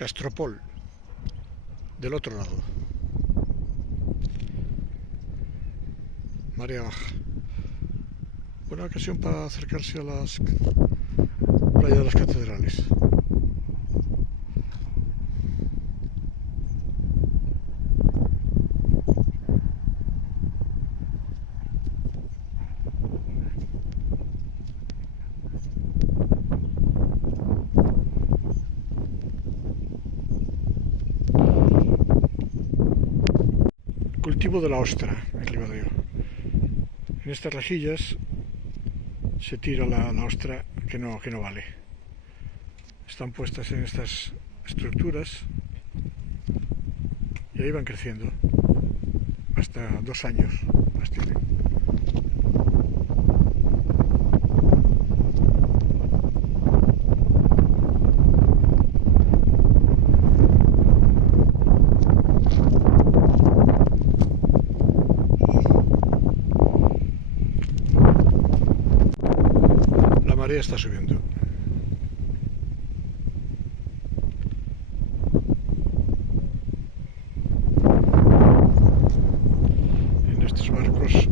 Castropol, del otro lado. Marea baja. Buena ocasión para acercarse a las playas de las catedrales. Cultivo de la ostra en Ribadeo. En estas rejillas se tira la ostra que no vale. Están puestas en estas estructuras y ahí van creciendo. Hasta 2 años las tienen. La marea está subiendo. En estos barcos